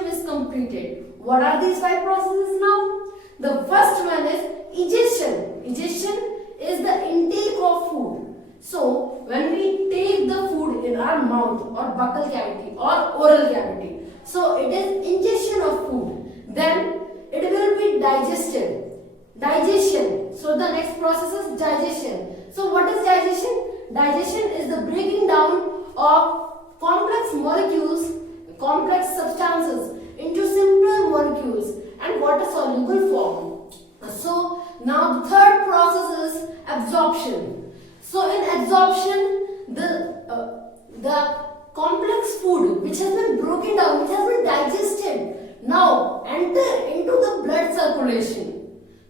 system is completed. What are these 5 processes now? The first one is digestion. Digestion is the intake of food. So when we take the food in our mouth or buccal cavity or oral cavity, so it is ingestion of food. Then it will be digested. Digestion. So the next process is digestion. So what is digestion? Digestion is the breaking down of complex molecules, complex substances into simpler molecules and water soluble form. So now the third process is absorption. So in absorption, the complex food which has been broken down, which has been digested, now enter into the blood circulation.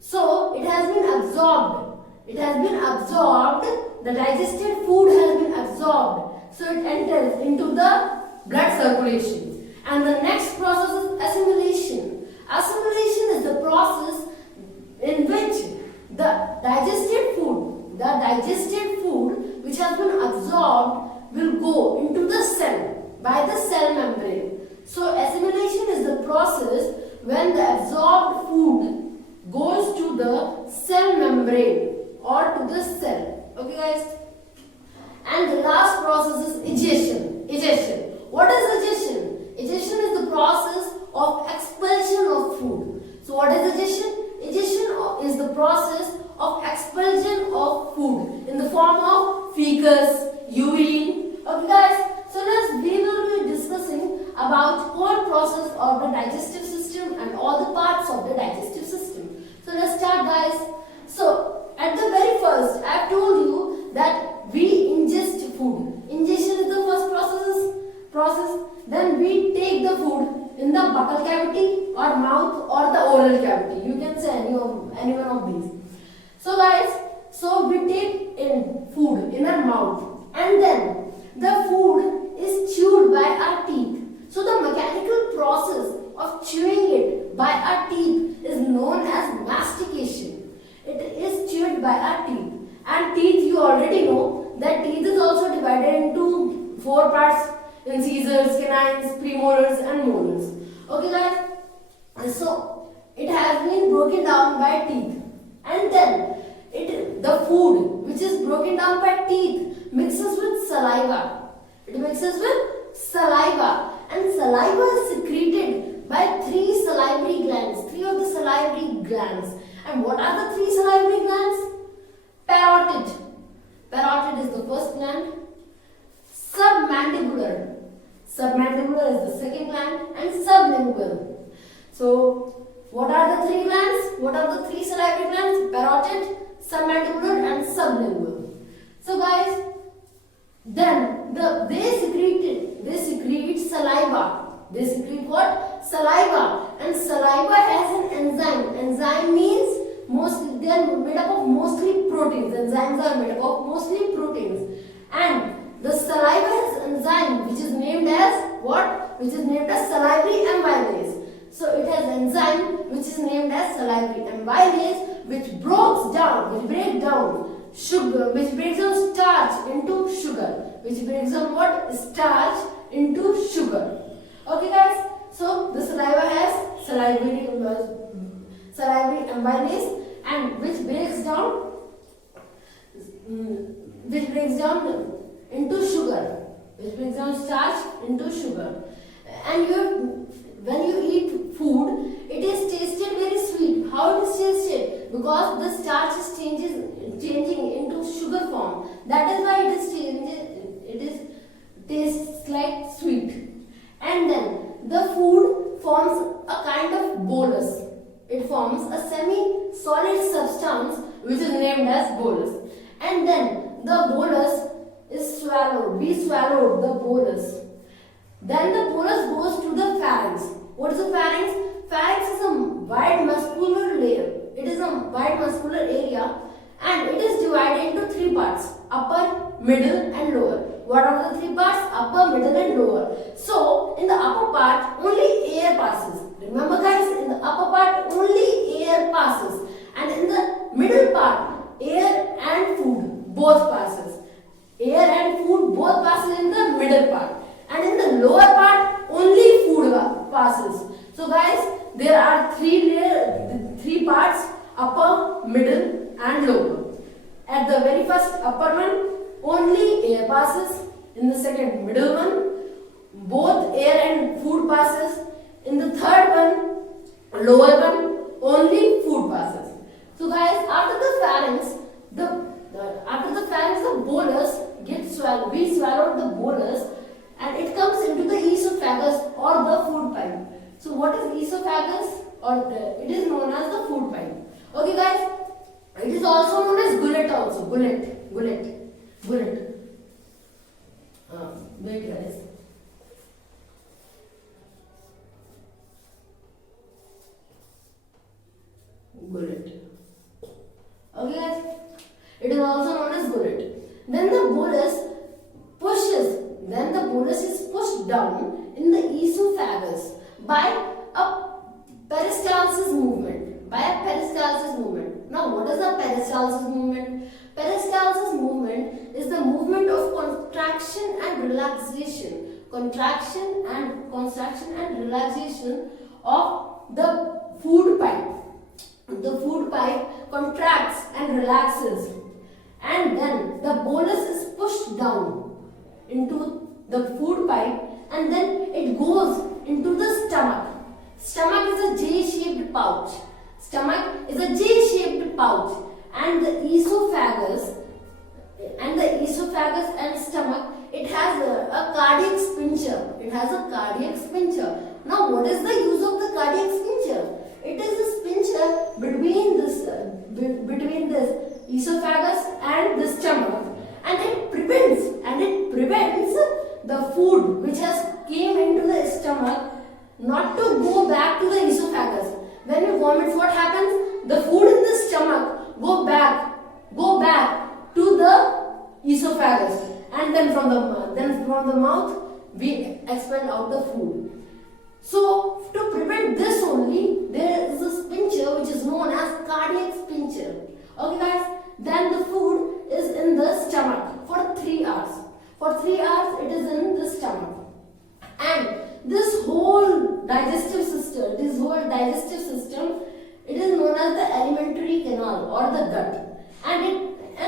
So it has been absorbed. It has been absorbed. The digested food has been absorbed. So it enters into the blood circulation. And the next process is assimilation. Assimilation is the process in which the digested food which has been absorbed will go into the cell by the cell membrane. So assimilation is the process when the absorbed food goes to the cell membrane or to the cell. Okay guys? And the last process is digestion. Digestion. What is digestion? Digestion is the process of expulsion of food. So what is digestion? Digestion is the process of expulsion of food in the form of fecus, urine. Okay guys? So we will be discussing about whole process of the digestive system and all the parts of the digestive system. So let's start guys. So at the very first, I have told you that we ingest food. Ingestion is the first process. Then we take the food in the buccal cavity or mouth or the oral cavity. You can say any one of these. So guys, so we take in food in our mouth and then the food is chewed by our teeth. So the mechanical process of chewing it by our teeth is known as mastication. It is chewed by our teeth. And teeth, you already know that teeth is also divided into 4 parts: incisors, canines, premolars and molars. Okay guys? So it has been broken down by teeth. And then the food which is broken down by teeth mixes with saliva. It mixes with saliva. And saliva is secreted by 3 salivary glands. 3 of the salivary glands. And what are the 3 salivary glands? Parotid. Parotid is the first gland. Submandibular. Submandibular is the second gland. And sublingual. So, what are the 3 glands? What are the 3 salivary glands? Parotid, submandibular and sublingual. So guys, then they secrete saliva. They secrete what? Saliva. And saliva has an enzyme. Enzyme means they are made up of mostly proteins. Enzymes are made up of mostly proteins. And the saliva has enzyme which is named as what? Which is named as salivary amylase. So it has enzyme which is named as salivary amylase which breaks down sugar, which breaks down starch into sugar. Which breaks down what? Starch into sugar. Okay guys? So the saliva has salivary amylase and which breaks down into sugar. Which breaks down starch into sugar. And when you eat food, it is tasted very sweet. How it is tasted? Because the starch is changing into sugar form. That is why it tastes like sweet. And then the food forms a kind of bolus. It forms a semi-solid substance which is named as bolus. And then the bolus is swallowed. We swallowed the bolus. Then the bolus goes to the pharynx. What is the pharynx? Pharynx is a wide muscular layer. It is a wide muscular area and it is divided into 3 parts: upper, middle and lower. What are the 3 parts? Upper, middle and lower. So in the upper part only air passes. Remember guys, in the upper part only air passes. And in the middle part, air and food both passes. Air and food both passes in the middle part. And in the lower part only food passes. So guys, there are three parts: upper, middle and lower. At the very first upper one, only air passes. In the second middle one, both air and food passes. In the third one, lower one, only food passes. So guys, after the pharynx, the bolus gets swallowed. We swallowed the bolus and it comes into the esophagus or the food pipe. So what is esophagus? It is known as the food pipe. Okay guys, it is also known as gullet also. Gullet. Wait guys. Gullet. Okay guys, it is also known as gullet. Then the bolus is pushed down in the esophagus by a peristalsis movement. Now what is a peristalsis movement? Peristalsis movement is the movement of contraction and relaxation. Contraction and relaxation of the food pipe. The food pipe contracts and relaxes, and then the bolus is pushed down into the food pipe, and then it goes into the stomach. Stomach is a J-shaped pouch. And the esophagus and stomach, it has a cardiac sphincter. Now what is the use of the cardiac sphincter? It is a sphincter between this esophagus and the stomach, and it prevents the food which has came into the stomach not to go back to the esophagus. When you vomit, what happens? The food in the stomach go back to the esophagus, and then from the mouth we expel out the food. So to prevent this only, there is a sphincter which is known as cardiac sphincter. Okay guys, then the food is in the stomach for 3 hours. For 3 hours it is in the stomach. And this whole digestive system, it is known as the alimentary canal or the gut. And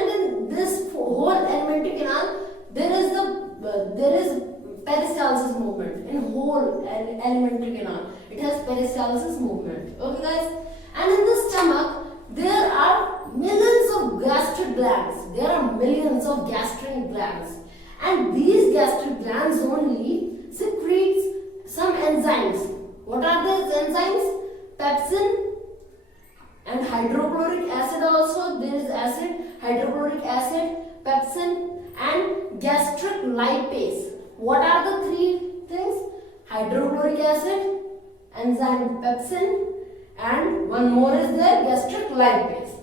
in this whole alimentary canal, there is peristalsis movement in whole alimentary canal. It has peristalsis movement. Okay guys, and in the stomach there are millions of gastric glands. And these gastric glands only secretes some enzymes. What are these enzymes? Pepsin and hydrochloric acid also. There is acid, hydrochloric acid, pepsin and gastric lipase. What are the three things? Hydrochloric acid, enzyme pepsin, and one more is there, gastric lipase.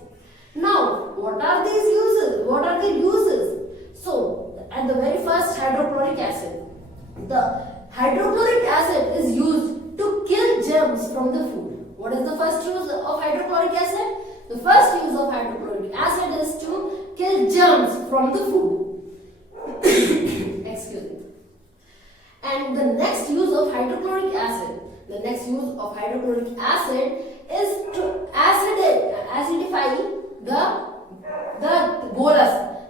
Now, what are these uses? What are the uses? So, at the very first, hydrochloric acid. The hydrochloric acid is used to kill germs from the food. What is the first use of hydrochloric acid? The first use of hydrochloric acid is to kill germs from the food. Excuse me. And the next use of hydrochloric acid, is to acidify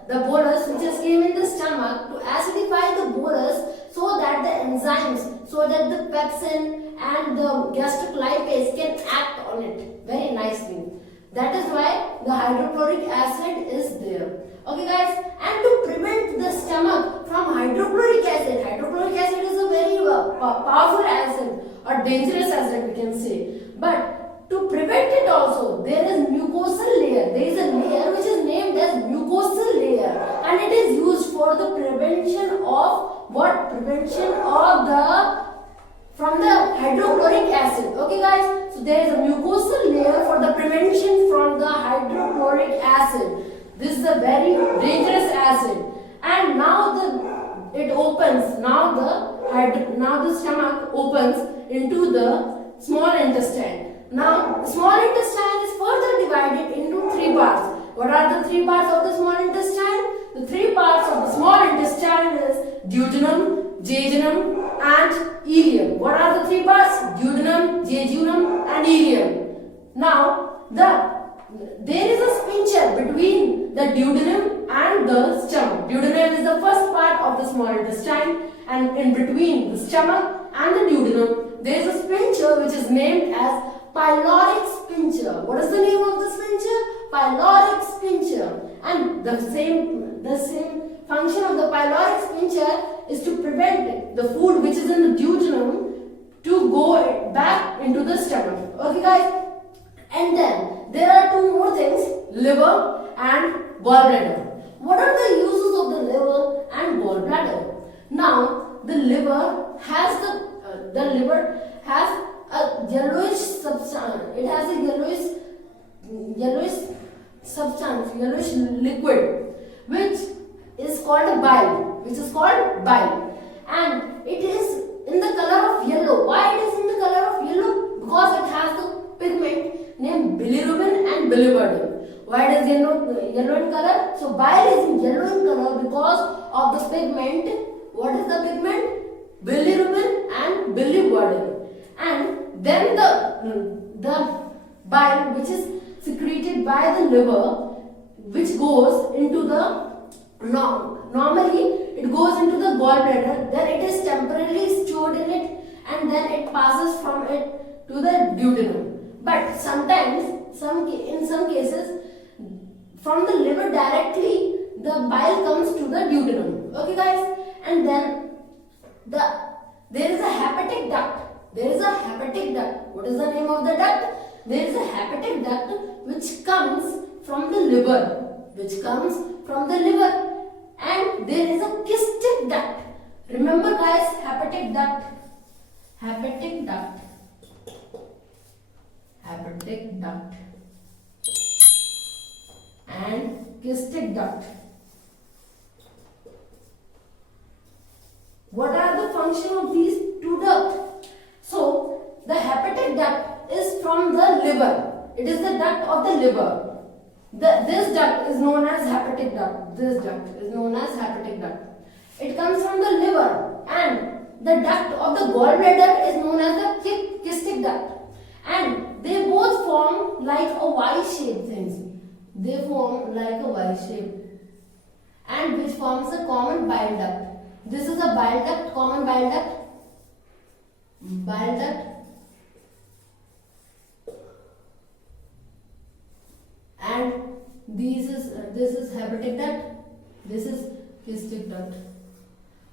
the bolus which has came in the stomach, to acidify the bolus so that the enzymes, so that the pepsin and the gastric lipase can act on it very nicely. That is why the hydrochloric acid is there. Okay guys, and to prevent the stomach from hydrochloric acid is a very powerful acid or dangerous acid we can say. But to prevent it also, there is mucosal layer. There is a layer which is named as mucosal layer, and it is used for the prevention of what? Prevention of from the hydrochloric acid. Okay guys, so there is a mucosal layer for the prevention from the hydrochloric acid. This is a very dangerous acid, and now it opens. Now the stomach opens into the small intestine. Now small intestine is further divided into 3 parts. What are the 3 parts of the small intestine? The 3 parts of the small intestine is duodenum, jejunum, and ileum. What are the 3 parts? Now, there is a sphincter between the duodenum and the stomach. Duodenum is the first part of the small intestine, and in between the stomach and the duodenum, there is a sphincter which is named as pyloric sphincter. What is the name of the sphincter? Pyloric sphincter. And the same function of the pyloric sphincter is to prevent the food which is in the duodenum to go back into the stomach. Okay, guys? And then there are two more things, liver and gallbladder. What are the uses of the liver and gallbladder? Now, the liver has a yellowish substance. It has a yellowish liquid, which is called bile. And it is in the color of yellow. Why it is in the color of yellow? Because it has the pigment named bilirubin and biliverdin. Why it is yellow in color? So bile is yellow in color because of the pigment. What is the pigment? Bilirubin and biliverdin. And then the bile, which is secreted by the liver, which goes into the normally it goes into the gallbladder, then it is temporarily stored in it, and then it passes from it to the duodenum. But sometimes, in some cases, from the liver directly, the bile comes to the duodenum. Okay, guys? And then there is a hepatic duct. What is the name of the duct? There is a hepatic duct which comes from the liver. And there is a cystic duct. Remember, guys, hepatic duct and cystic duct. What are the function of these two ducts? So, the hepatic duct is from the liver. It is the duct of the liver. This duct is known as hepatic duct. It comes from the liver, and the duct of the gallbladder is known as the cystic duct. And they both form like a Y-shaped things. And which forms a common bile duct. This is a bile duct, common bile duct. And this is hepatic duct, this is cystic duct.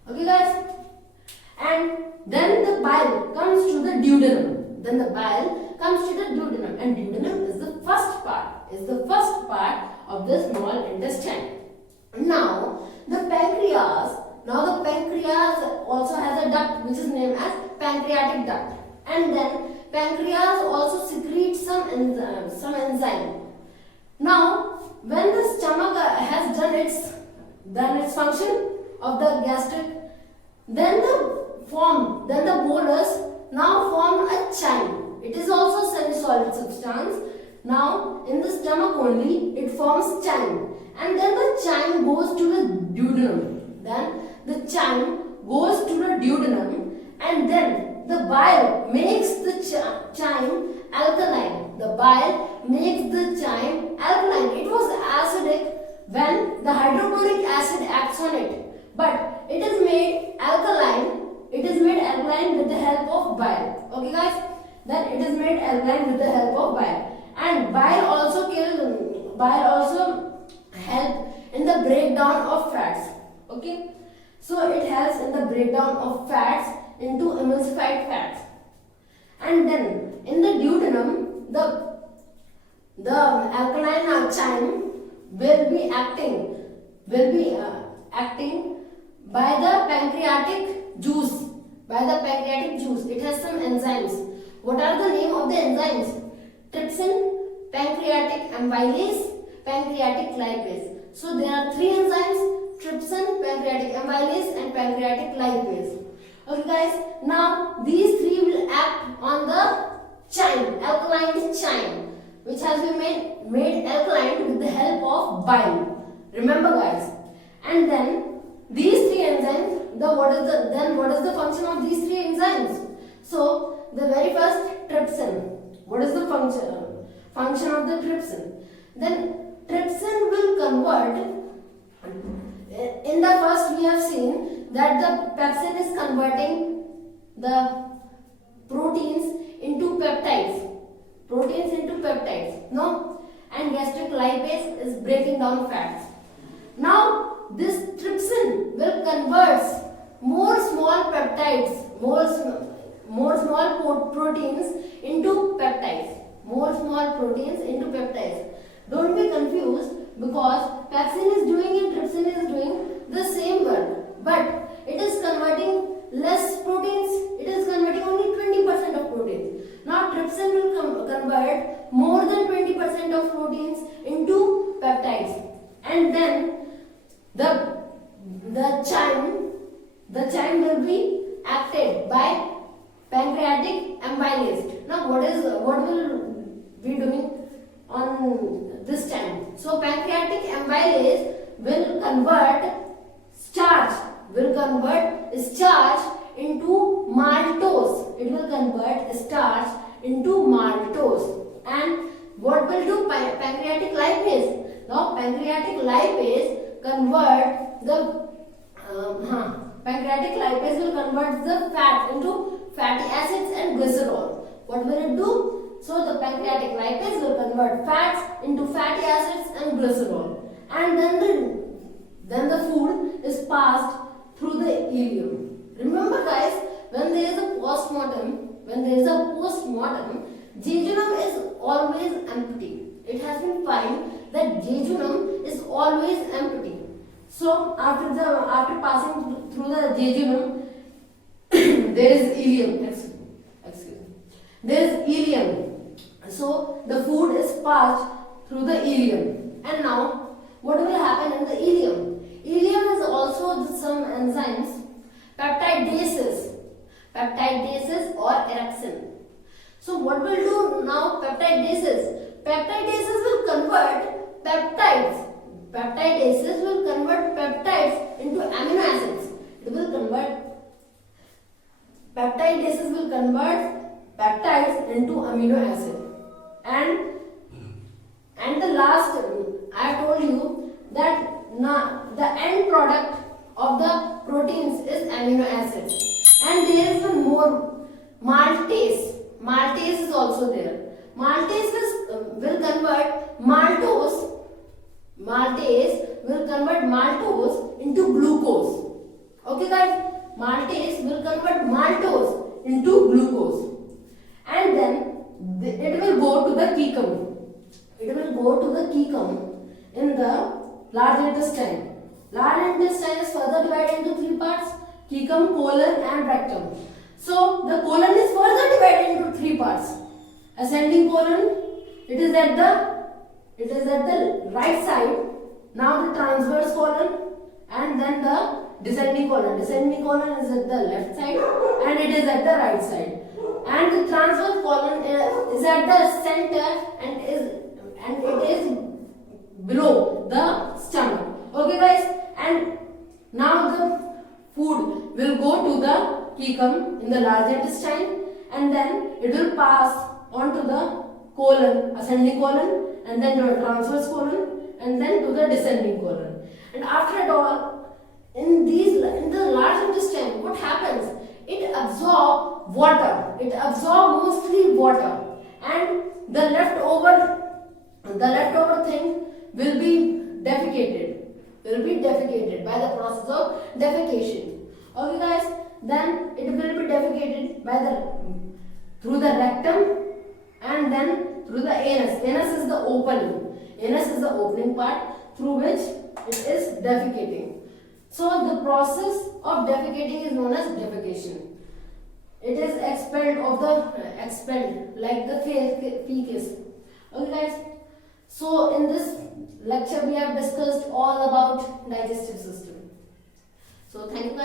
Okay, guys? And then the bile comes to the duodenum. And duodenum is the first part of the small intestine. Now the pancreas also has a duct which is named as pancreatic duct. And then pancreas also secretes some enzyme. Now, when the stomach has done its function of the gastric, then the bolus now form a chyme. It is also semi-solid substance. Now, in the stomach only, it forms chyme, and then the chyme goes to the duodenum. And then the bile makes the chyme alkaline. It was acidic when the hydrochloric acid acts on it, but it is made alkaline. With the help of bile. Okay, guys? Then it is made alkaline with the help of bile. And bile also help in the breakdown of fats. Okay? So it helps in the breakdown of fats into emulsified fats. And then in the duodenum, the alkaline chyme will be acting by the pancreatic juice. It has some enzymes. What are the name of the enzymes? Trypsin, pancreatic amylase, pancreatic lipase. So there are three enzymes: trypsin, pancreatic amylase, and pancreatic lipase. Okay, guys. Now these three will act on the chyme, alkaline chyme, which has been made alkaline with the help of bile. Remember, guys. And then these three enzymes. What is the function of these three enzymes? So the very first, trypsin. What is the function? function of the trypsin. Then trypsin will convert, in the first we have seen that the pepsin is converting the proteins into peptides. No? And gastric lipase is breaking down fats. Now this trypsin will convert more small peptides, more small proteins into peptides. Don't be confused, because pepsin is doing and trypsin is doing the same work, but it is converting less proteins. It is converting only 20% of proteins. Now trypsin will convert more than 20% of proteins into peptides, and then the chyme will be acted by pancreatic amylase. Now what will be doing on this time? So pancreatic amylase will convert starch into maltose. It will convert starch into maltose. And what will do pancreatic lipase? Now pancreatic lipase convert the fat into fatty acids and glycerol. What will it do? So the pancreatic lipase will convert fats into fatty acids and glycerol, and then the food is passed through the ileum. Remember guys, when there is a postmortem, jejunum is always empty. It has been found that jejunum is always empty. So after passing through the jejunum, there is ileum. Excuse me. There is ileum. So the food is passed through the ileum. And now what will happen in the ileum? Ileum has also some enzymes, peptidases or erepsin. So what will do now peptidases? Peptidases will convert peptides. Peptidases will convert peptides into amino acids. Peptidases will convert peptides into amino acid. And the last, I have told you that the end product of the proteins is amino acids. And there is one more, maltase. Maltase is also there. Maltase will convert maltose. Maltase will convert maltose into glucose. Okay guys, maltase will convert maltose into glucose. And then it will go to the cecum. In the large intestine. Large intestine is further divided into three parts: cecum, colon and rectum. So the colon is further divided into three parts. Ascending colon, it is at the right side. Now the transverse colon, and then the descending colon. Descending colon is at the left side and it is at the right side. And the transverse colon is at the center and it is below the stomach. Okay guys, and now the food will go to the cecum in the large intestine, and then it will pass on to the colon, ascending colon, and then to the transverse colon, and then to the descending colon. And after it all, in the large intestine, what happens? It absorbs water. It absorbs mostly water, and the leftover thing will be defecated. By the process of defecation. Okay guys, then it will be defecated through the rectum and then through the anus. Anus is the opening part through which it is defecating. So the process of defecating is known as defecation. It is expelled like the feces. Okay guys. So in this lecture we have discussed all about digestive system. So thank you guys.